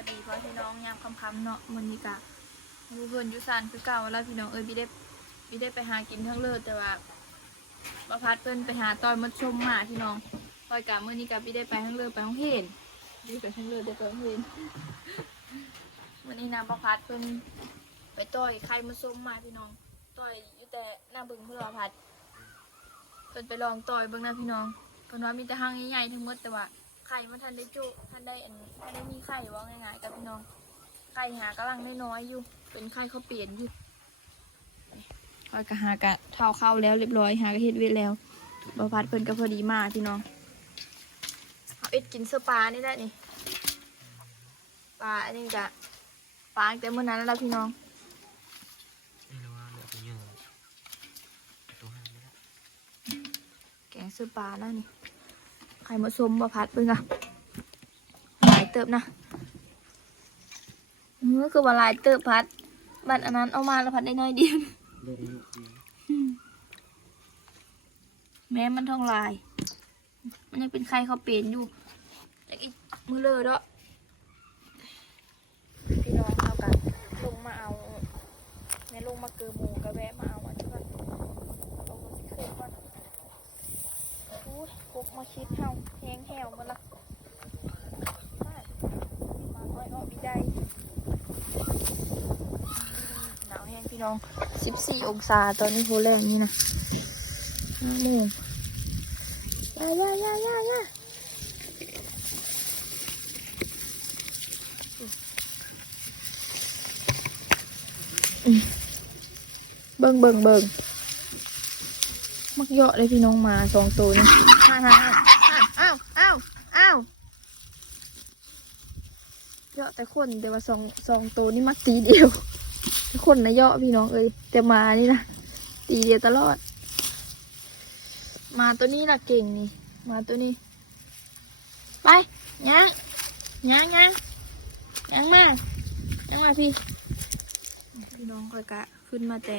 วัสดีพ่อพี่น้องยามค่ำๆเนาะมันนี้กะอยู่เพิ่นยู่ซานคือเก่าแล้วพี่น้องเอ้ยพี่ได้พี่ได้ไปหากินทั้งเลิศแต่ว่าประพัดเพิ่นไปหาตอนมาชมหมาพี่น้องตอยกะมื้อนี้กะพี่ได้ไปทั้งเลิศไปห้องเห็นพี่ไปทั้งเลิศได้ไปห้องเห็นวันนี้นะประพัดเพิ่นไปต่อยใครมาชมหมาพี่น้องต่อยอยู่แต่หน้าบึงเพื่อประพัดเพิ่นไปลองต่อยเบิ่งนะพี่น้องเพิ่นว่ามีแต่ห้างใหญ่ๆทั้งหมดแต่ว่า ไข่มันทันได้จุทันได้อันทันได้มีไข่ว่าง่ายๆกับพี่น้อง ไข่หากำลังได้น้อยอยู่ เป็นไข่เขาเปลี่ยนอยู่คอยกะหากะเท่าเข้าแล้วเรียบร้อยหากะเฮ็ดเวทแล้วบพัดเพิ่นก็พอดีมากพี่น้องเอาเอ็ดกินเสื้อปลานี่ได้นี่ปลาอันนี้กะปลาตั้งแต่เมื่อนั้นแล้วพี่น้องนี่เราว่าเหลือตัวเยอะตัวห้าไม่ได้แกงเสื้อปลาแล้วนี่ ไข่มาสมบพัดเพิ่นกะหลายเติบนะเออคือว่าหลายเติบพัด บัตรอันนั้นเอามาแล้วพัดได้น้อยเดียวเดินแม้มันทองลาย มันยังเป็นไข่เขาเปลี่ยนอยู่แต่อีกมือเลอเด้อพี่น้องเอากันลงมาเอาแม่ลงมาเกือหมูกระแวะมาเอาอันนี้ก่อนลงมาสิขึ้นก่อนอู้ย กกมาคิดเฮาแหงแหวมาละมามาอ้อยอ้อบีได้หนาวแห้งพี่น้อง 14 องศาตอนนี้โหแรงนี่นะห้าโมงย่าย่าย่าย่าย่าเบิ่งเบิ่งเบิ่ง เยอะเลยพี่น้องมาสองตัวนี่ฮ่าฮ่าฮ่าอ้าวอ้าวอ้าวเยอะแต่คนแต่ว่าสองสองตัวนี่มักตีเดียวแต่คนนะเยอะพี่น้องเอ้ยแต่มานี่นะตีเดียวตลอด มาตัวนี้ละเก่งนี่ มาตัวนี้ ไปย่างย่างย่างย่างมาย่างมาพี่ พี่น้องก็กะขึ้นมาแต่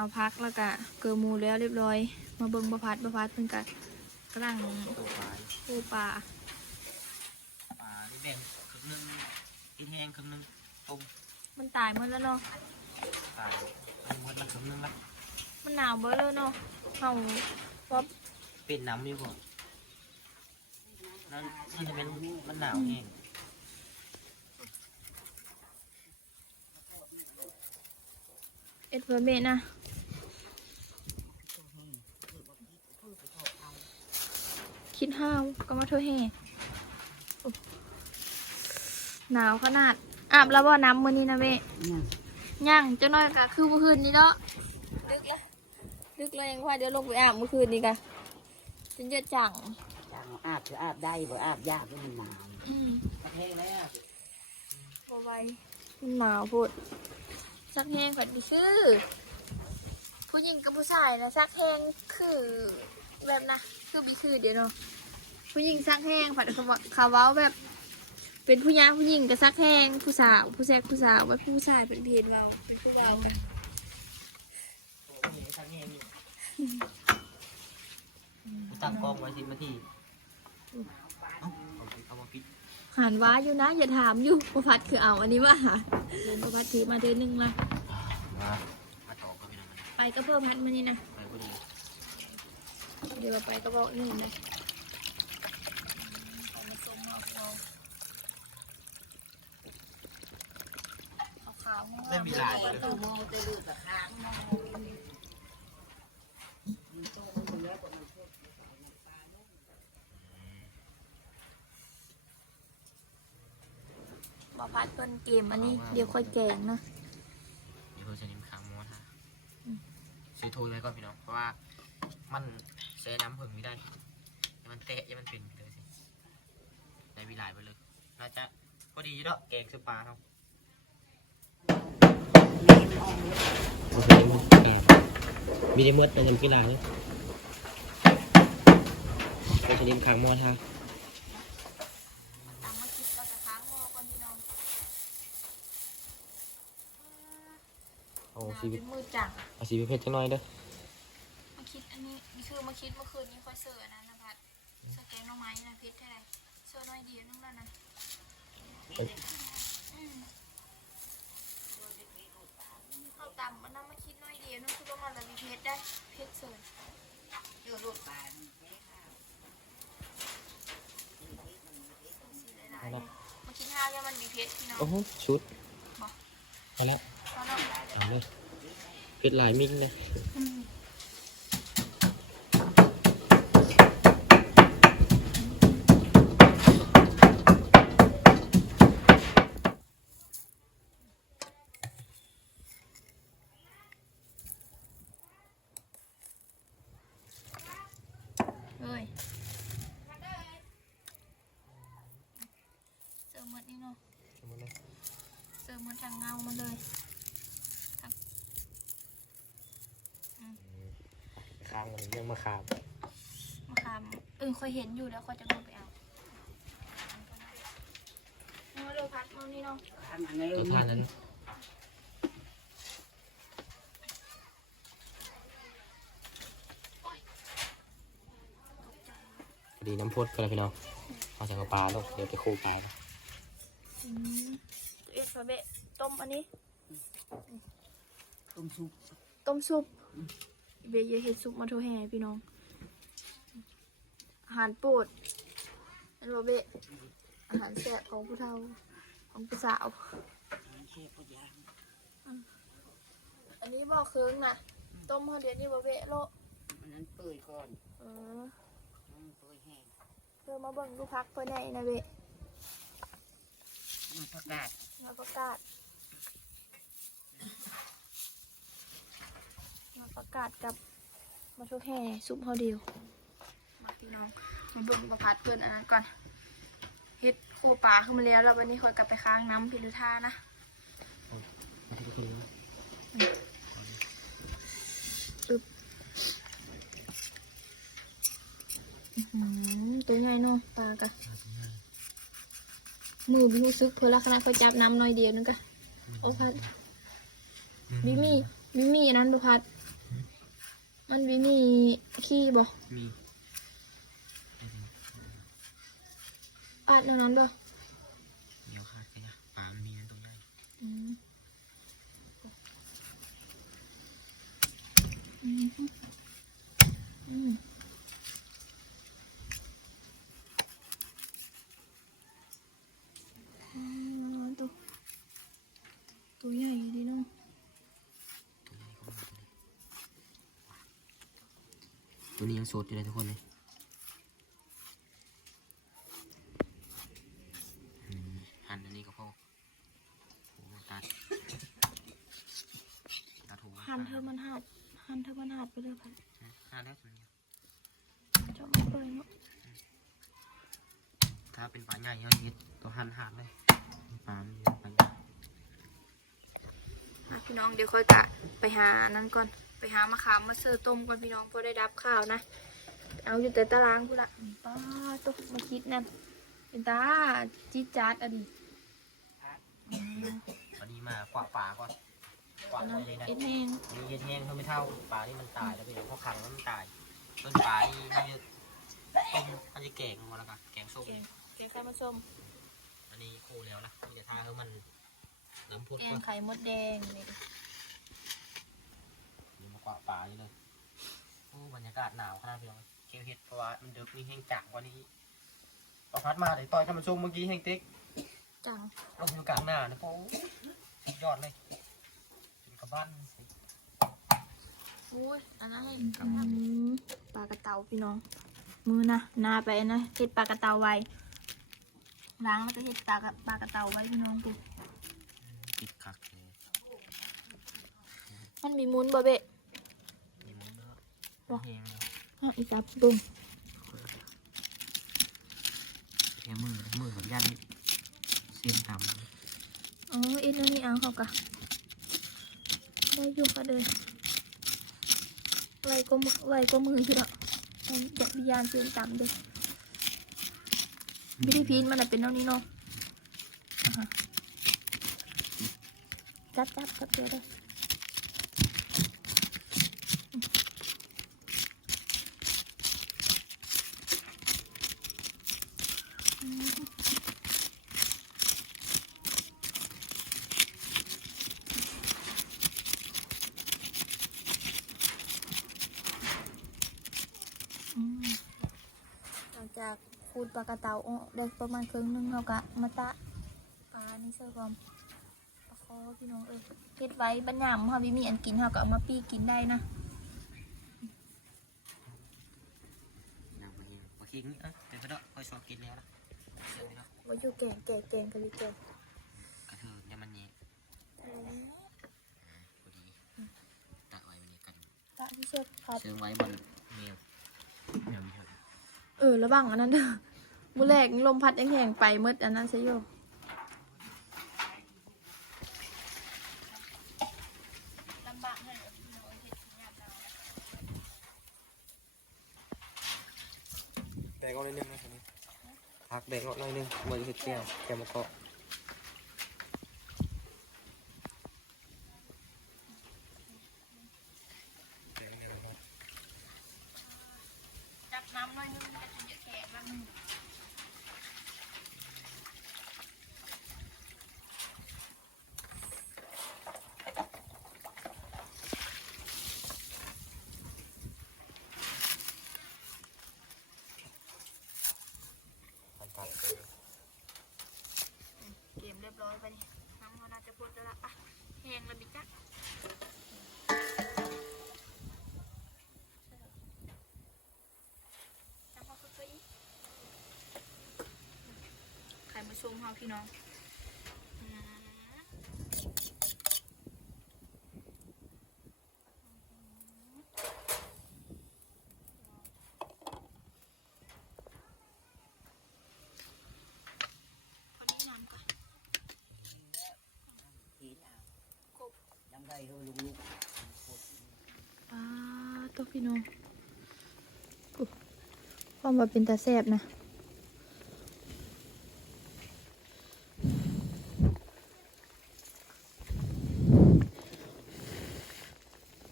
เอาพักแล้วกะเกลือหมูแล้วเรียบร้อย มาเบิ่งบะพัดบะพัดเพิ่นกะกำลังตัวปลายปูปลาปลาได้แบ่งครึ่งหนึงกินแห้งครึ่งหนึงต้มมันตายหมดแล้วเนาะตายต้มหมดละครึ่งหนึงละมันหนาวเบ้อเลยเนาะเฮาว่าเป็นน้ำดีกว่านั่นนั่นจะเป็นมันหนาวแห้งเอ็ดเวอร์เมนะ คิดห้าวก็มาเธอแห่โอ้หนาวขนาดอาบแล้วบ่น้ำมื้อนี้นะเว้ย่างเจ้าน้อยกะคือเมื่อคืนนี้เนาะดึกละดึกแล้วยังว่าเดี๋ยวลงไปอาบเมื่อคืนนี้กะจนเยอะจังจังอาบจะอาบได้บ่อาบยากมันหนาวอืมแห้งแล้วบ่ไหวมันหนาวพูดซักแห้งก่อนดิซื้อผู้หญิงกับผู้ชายนะซักแห้งคือแบบนะ คือบีคือเดี๋ยวเนาะผู้หญิงซักแห้งผัดเขาว่าเขาเว้าแบบ เป็นผู้ยาผู้หญิงกับซักแห้งผู้สาวผู้แซกผู้สาวว่าผู้ชายเป็นเพศเราเป็นผู้เบากันตั้งกล้องไว้สิบนาทีเอ้าเอาไปเอามาปิดหันว้าอยู่นะ อย่าถามอยู่ประพัดคือเอาอันนี้ว่าหาประพัดถือมาเดือนหนึ่งละมามาต่อกันไปหน่อยไปก็เพิ่มพัดมานี่นะไปพอดี เดี๋ยวไปก็บอกหนึ่งนะเอามาส่งเอาเอาเอาขาวไม่มีลายประตูโมเตลือตะคางมองบอพัดเพิ่นเกมอันนี้เดี๋ยวค่อยแกงนะเดี๋ยวเราจะนิ่มค้างมอท่าซื้อโทรไว้ก่อนพี่น้องเพราะว่ามัน ใช้น้ำผึ้งไม่ได้อย่ามันเตะอย่ามันเป็นไปเลยสิได้วิลายไปเลยน่าจะพอดีเนาะแกงซื้อปลาเขาโอเคมีได้มดแต่ยังกีฬาเลยเราจะนิ่มค้างมอท่าตามมาคิดก็จะค้างหม้อก่อนพี่น้องเอาน้ำชีวิเป็ตนมือจัง เอาชีวิตเพชรจังหน่อยเด้อมาคิด อันนี้นี่คือมาคิดเมื่อคืนนี้ค่อยเสิร์ฟอันนั้นนะพัดเสิร์ฟแกงหน่อไม้นะพิษเท่าไหร่เสิร์ฟน้อยเดียวนึงแล้วนะข้าวตำมันน้ำมาคิดน้อยเดียวนึกว่ามันละมีเพชรได้เพชรเสยเจอลูกปลามันแค่ข้าวสีหลายๆเนี่ยมาคิดห้าวเนี่ยมันมีเพชรพี่น้องโอ้โหชุดเอาละตอนนั้นเอาเลยเพชรลายมิ่งเล ยเอ้ยเจอหมดนี่เนาะเจอหมดทางเงามันเลยค้างมันยังมาขามมะขามเออเคยเห็นอยู่แล้วเขาจะลงไปเอาเอามาดูพัดมานี่เนาะทำอะไรตัวทานนั้น ดีน้ำพดกันเลยพี่น้องเอาจากปลาลูกเดี๋ยวไปคูปลานะอืมตัวเอ็ดฟาเบะต้มอันนี้ ต้มซุปต้มซุปเบยเฮ็ดซุปมาโทแห่พี่น้อง อาหารโปรดอันว่าเบะอาหารแซ่บของผู้เฒ่าของผู้สาวเชฟก็ยางอันนี้บอกเคืองนะต้มเฮาเดี๋ยวนี้บ่เบะโลมันนั้นเปื่อยก่อน เออ มันเปื่อยแห้ง เพื่ อมาเบิ่งดูพักเพื่อไหนนะเบะมันประกาศมาประกาศมาประกาศกับมาโทแห่ซุปเฮาเดียวมาพี่น้องมาเบิ่งประพัดเพื่อนอันนั้นก่อนเฮ็ดโคปลาขึ้นมาแล้วแล้ววันนี้คอยกลับไปค้างน้ำพิลุท่านะ อื้อหือ ตัวใหญ่เนาะปลากะมือบิวซึกเพื่อละขนาดเขาจับน้ำหน่อยเดียวนึงกะโอ้พัดบิมีบิมีอันนั้นดูพัด มันบิมีขี้บ่มีอาดแนวนั้นบ่เดี๋ยวค่ะสิปลามันมีนะตรงนั้นอืมอืมอืมอืมตัวตัวใหญ่ดีเนาะ ตัวนี้ ยังสดอยู่เลยทุกคนเลยอืมหั่นอันนี้ก็พอโอ้ตัดตัดหัวหันเธอมันหัดหันเธอมันหัดไปเลยค่ะหั่นแล้วมันชอบมาเปิดเนาะถ้าเป็นปลาใหญ่เขาเย็ดตัวหั่นหั่นเลยปลามันปลาใหญ่อะพี่น้องเดี๋ยวค่อยกะไปหานั่นก่อน ไปหามะขามมาเสิร์ฟต้มก่อนพี่น้องพอได้ดับข้าวนะ เอาอยู่แต่ตารางกูละป้าตุ๊กมาคิดนั่นเป็นตาจี๊ดจ๊าดอะดิอืมตอนนี้มากวาดปลาก่อนกวาดอันเลนั้นยนะเอ็ดแห้งมีเย็นแห้งเพิ่มไม่เท่าปลาที่มันตายแล้วไปเดี๋ยวพอขังแล้วมันตายต้นปลาที่มันจะต้มมันจะแกงมาแล้วกันแกงส้มแกงแกงไข่มะส้มอันนี้คูแล้วนะมีแต่ท่าให้มันน้ำพุแกก่งอนไข่มดแดงนี่นี่มา กวาดปลานี่เลยโอ้บรรยากาศหนาวขนาดพี่น้องเคียวเห็ดเพราะว่ามันเดือดมีแห้งจังกว่านี้ตอนพัดมาเดี๋ยวต่อยทำมันชุ่มเมื่อกี้แห้งติ๊กจังลงอยู่กลางหน้านะโอ้สุดยอดเลยเป็นกระบ้านอุ้ยอันนั้นเลยอืมปลากระเตาพี่น้อง มือนะนาไปนะเห็ดปลากระเตาไว้ล้างแล้วก็เห็ดปลากระปลากระเตาไว้พี่น้องปุ๊ติดคักเลยมันมีมุนบ่เบะนี่มันเนาะ ว่ะแห้งแล้วอะอีจับบุ้มแค่มือมือกับยันเส้นต่ำอ๋อเอ็ดแล้วนี่เอาเขากะได้อยู่ก็เลยไวก็มือไวก็มือที่ละอยากวิญญาณเสียงต่ำเด้อวิธีพีนมันน่ะเป็นเท่านี้เนาะอ่าฮะจับจับจับเจอเลย ป ลากระเตาออกได้ประมาณครึ่งหนึงเราก็มาตะปลานี่เสื้อความปลาคอพี่น้องเออเก็ดไว้บัญญัติเฮาบิมีอันกินเฮาก็เอามาปี้กินได้นะน้ำปลาเค็งปลาเค็งนี่เอะเดี๋ยวก็ได้ค่อยชอบกินแล้วนะเดี๋ยวนะว่าอยู่แกงแกงแกงกันอยู่แกงกระเทือนเนี่ยมันนี่พอดีตะไว้วันนี้กันตะที่เชือกพัดเชิงไว้บนเมลเมลมีเถอะเออระวังอันนั้นเด้อ มือแรกลมพัดแห้งๆไปมืดอันนั้นซะโยแบ่งออกหน่อยนึงนะครับพักแบ่งออกหน่อยนึงเหมือนเห็ดแก้วแก้วมะกอก จับน้ำหน่อยนึงแต่จะเยอะแขกแล้วนึง พันตัดเลย เกมเรียบร้อยไปนี่ น่าจะพูดแล้วล่ะปะแห้งแล้วบิ๊กจ๊ะจับพอค่อยไข่มาชมเฮาพี่น้องอืม คนนี้น้ำก่อน ทีหลัง กบ ยังได้เฮอลุงลูก อ่าตัว พี่น้องอุ๊ยความว่าเป็นตาแซบนะ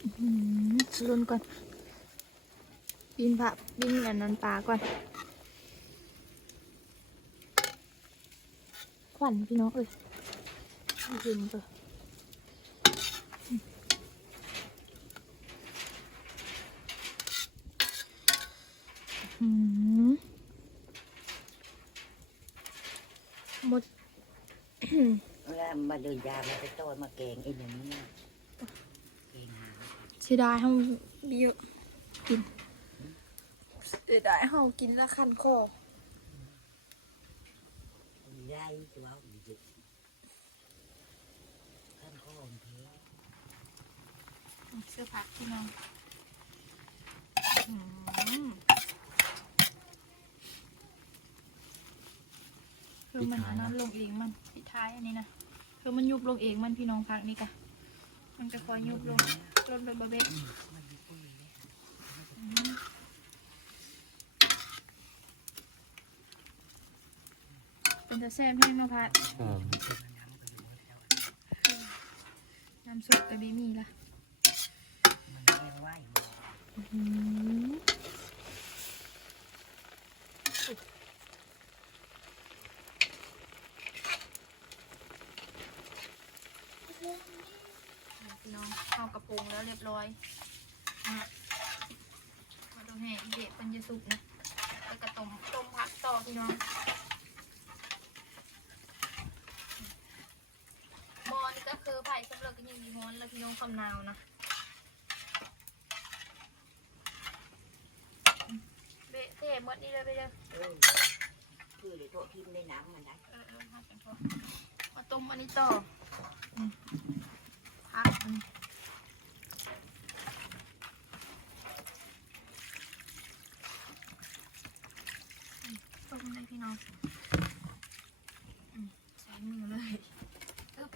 อื้อหือลุ้นก่อนบินผักบินอันนั้นปลาก่อนขวัญพี่น้องเอ้ยยินตัวอืมหมด เวลามาเดินยามมาไปต้อนมาแกงไอ้หนึ่งเนี่ยแกงหาเสียดายเฮามีเยอะกินเสียดายเฮากินละคันคอไล่ตัวอีกท่านข้อมเพลเสื้อผักพี่น้องอืมคือมันเอาน้ำลงเองมันปิดท้ายอันนี้นะ คือมันยุบลงเองมันพี่น้องพักนี่กะมันจะคอยยุบลงลดลงบะเบ๊ะอืมเป็นตะแซมแห้งเนาะพัดหอมน้ำซุปกับบีมีละ มันไม่ไหวหมอ พี่น้องเข้ากระโปรงแล้วเรีย บร้อยนะฮะมาต้องให้อีเด็กมันจะสุกนะแล้วก็ต้มต้มผักต่อพี่น้องหมอนี่ก็คือไผ่สำหรับกินอย่างดีฮ้อนแล้วพี่น้องคำนาวนะเบะเท่หมดนี่เลยไปเลยเออคือเดี๋ยวโตะทิมในน้ำมันได้เออเออมากันพอมาต้มอันนี้ต่ออืมพักอืมอืมต้มเลยพี่น้องอืมใช้มือเลยตึ๊บ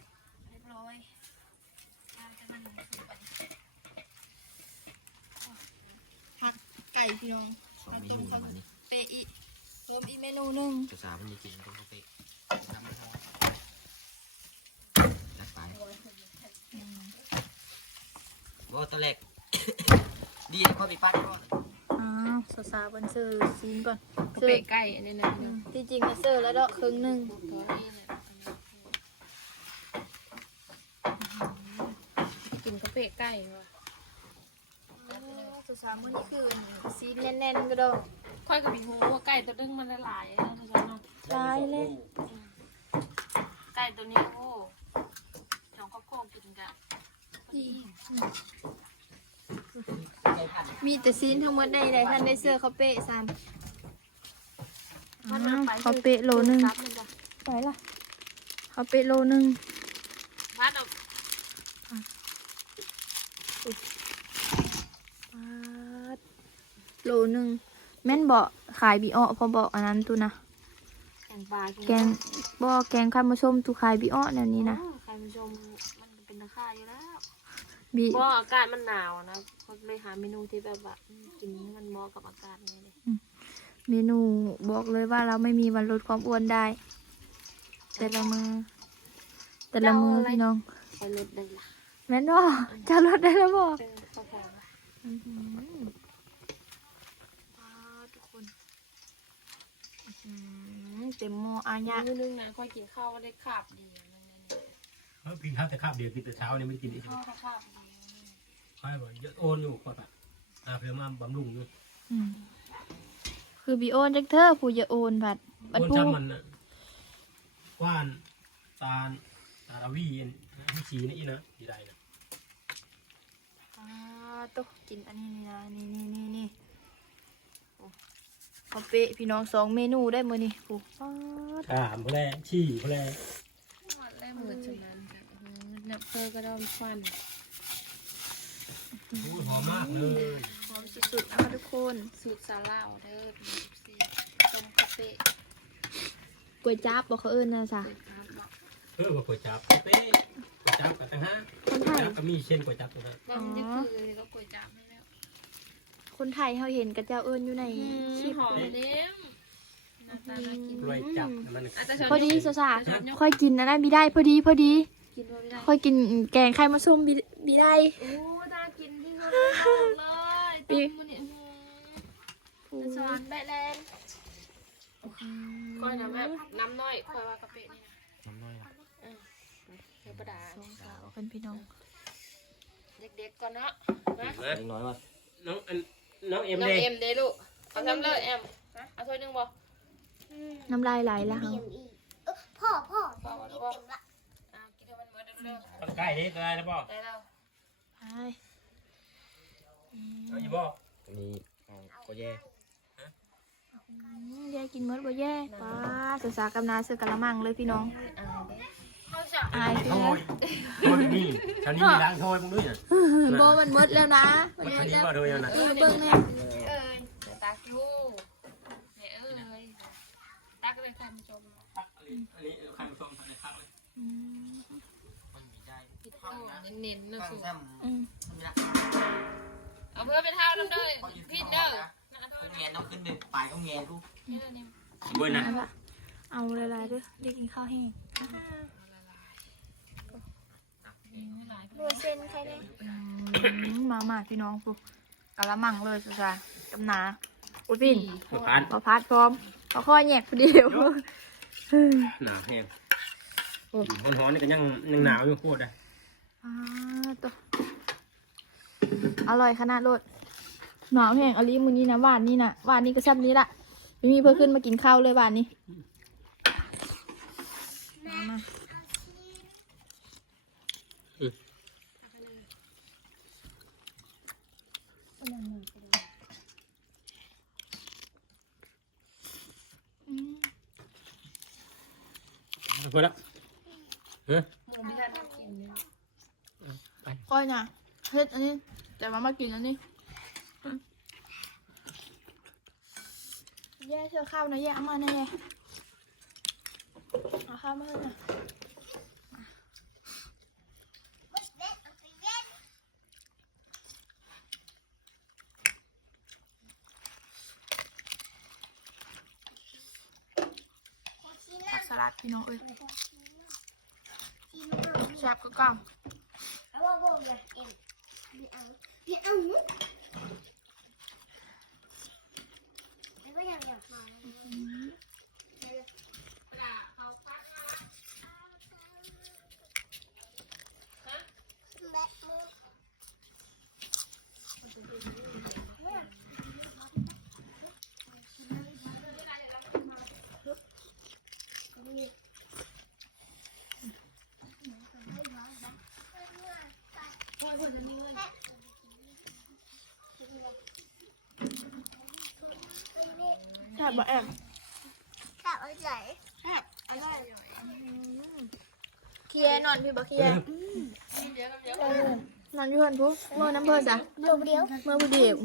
เรียบร้อยเราจะมันสุกอันนี้ผักไก่พี่น้อง สองเมนูแล้ววันนี้ เปะอีกรว มอีกเมนูหนึ่งจะสามันมีกินต้องเข้าไปทำไม่ทำจัดไปอืมว่าตัวแรกดีข้อปีปั้นก็อ้าวสาวสาวๆวันเซอร์ซีนก่อนกระเปะไก่อันนี้นะอืมที่จริงก็เซอร์แล้วเนาะครึ่งหนึ่งตัวนี้เนี่ยกินกระเปะไก่ว่ะอืมสุดสามมื้อนี้คือซีนแน่นๆก็ดอก ค่อยกับพี่หูว่าไก่ตัวดึงมันหลายๆนะทุกคนเนาะลายเลยไก่ตัวนี้โอ้เดี๋ยวก็โกงกินกันมีแต่ซีนทั้งหมดได้ได้ท่านได้เสื้อเขาเป๊ะซ้ำอ้าวเขาเป๊ะโลนึงซับมันจ้ะไปล่ะเขาเป๊ะโลนึงพัดเอาโลนึง แม่นบอกขายบีอ้อพอบอกอันนั้นตูนะแกงปลาแกงบอกแกงข้าวมาชมตูขายบีอ้อแนวนี้นะใครผู้ชมมันเป็นราคาอยู่แล้วบีเพราะอากาศมันหนาวนะเขาเลยหาเมนูที่แบบว่ากินให้มันเหมาะกับอากาศนี่เลยเมนูบอกเลยว่าเราไม่มีวันลดความอ้วนได้ แต่ละมือแต่ละมือพี่น้องใช้รถได้ละแม่นบ่จะลดได้แล้วบ่ เออข้าวแพงละ อื้อหือว้าวทุกคนอื้อหือ เต็มหม้ออาญะมื้อนึงนะค่อยกินข้าวก็ได้ขาบดีนะเนี่ยเออกินข้าวแต่ข้าวเดียวกินแต่เช้าเนี่ยไม่ได้กินอีกข้าวก็ขาบดีค่อยบอกเยอะโอนอยู่ก่อนอะอ่าเพื่อมาบำรุงอยู่อืมคือบีโอนจักเธอผู้จะโอนบัดบัดโอนผู้ช้ำมันน่ะกว้านตาลตาลาวีอันให้ชีนี่อีนะดีได้นะอ่าต้องกินอันนี้นี่นะนี่นี่นี่นี่โอ้ เขาเป๊ะพี่น้องสองเมนูได้มื้อนี้ผู้ป๊าดถามพแลชี้พแลแรกมือจากนั้นจ้ะนับเพอก็ดอมฟันโอ้ยหอมมากเลยหอมสุดๆนะคะทุกคนสูตรซาลาวเด้อเป็นสิบสี่ต้มกาแฟก๋วยจั๊บบอกเขาเอิ้นนะจ๊ะเปิดน้ำเนาะเออว่าก๋วยจั๊บเป๊ะก๋วยจั๊บกับตั้งห้าคนก๋ไทวยยจั๊บก็มีเช่นก๋วยจั๊บนะฮะแล้วมันจะคือก็ก๋วยจั๊บไม่แล้ว คนไทยเขาเห็นกับเจ้าเอิ้นอยู่ในคลิปหอมเลยเด้มหน้าตาน่ากินก๋วยจั๊บนั่นอาจจะพอดีสาๆค่อยกินนะได้บีได้พอดีพอดีกินว่าไม่ได้ค่อยกินแกงไข่มาส้มบีบีได้โอ้น่ากินที่สุดเลยต้มมันเนี่ยสวรรค์แบะแลนก้อยน้ำแบบน้ำน้อยค่อยว่ากาแฟนี่นะน้ำน้อยละเออเดี๋ยวประดาสองสาวเป็นพี่น้องเด็กๆก่อนเนาะนะเล็กน้อยว่ะน้องอัน น้องเอ็มน้องเด้เอ็มเด้ลูกเอาทำเลยเอ็มเอาถ้วยหนึงบ่น้ำลายไหลแล้วพ่อพ่อพอแล้วบ่อ่ากินให้มันหมดเร็วใกล้ได้ได้แล้วบ่ๆได้แล้วไปเอาอยู่บ่นี่เอาก็แย่แย่กินเมดบ่แย่ป้าสาๆกำนาเสื้อกะละมังเลยพี่น้องเขาจะ อายโทคือยโทยนี่ชาวนี้มีล้างโทยมึงด้วยน่ะโบมันเมดแล้วนะมันชาวนี้ว่าโทยเอาน่ะเออเบิ่งแน่เอ้ยเดี๋ยวตาคิวเนี่ยเอ้ยตักเลยค่ะผู้ชมอันนี้ใครมาส่งใครครับเลยอืมมันมีได้ปิดโต๊ะเน้นๆนะสูอืมเอาเพื่อไปเท่าน้ำเด้อพิดเด้อนะโทก็ษแงนต้องขึ้นหนึ่งปลายก็แงนดูนี่นะนี่สวยนะเอาละเอาหลายๆเด้วยได้กินข้าวแห้ง ไม่หลายบัวเส้นใครเนี่ยอืมมามาพี่น้องปุ๊กะละมังเลยสาๆกำนาอุ้ยปิ่นมาผ่านพอพัดพร้อมพอข้อแยกพอดีเดียวหนาวแห้งร้อนๆนี่ก็ยังยังหนาวอยู่โคตรเลยอ่าตัวอร่อยขนาดโลดหนาวแห้งอลิมือนี้นะหวานนี่นะหวานนี่ก็แซ่บนี้ละไม่มีเพื่อขึ้นมากินข้าวเลยหวานนี้มามา อืม เพื่อนละเฮ้ยไม่ได้กินเลยก้อยนะเฮ็ดอันนี้ แต่ว่ามากินอันนี้แย่เชื่อข้าวนะแย่เอามาแน่แย่เอาข้าวมาให้หน่อยผักสลัด พี่น้องเอ้ยแซ่บก็ก้ามเอาว่าบัวเลยเอ็มพี่เอาพี่เอาแล้วก็ยังอยากม บบ่แอบแค่เอาใจอร่อยเคลียร์นอนพี่บ่เคลียร์นอนอยู่เพิ่นพุเมื่อน้ำเพิ่นจ้ะเมื่อผู้เดียวเมื่อหือลมเดียว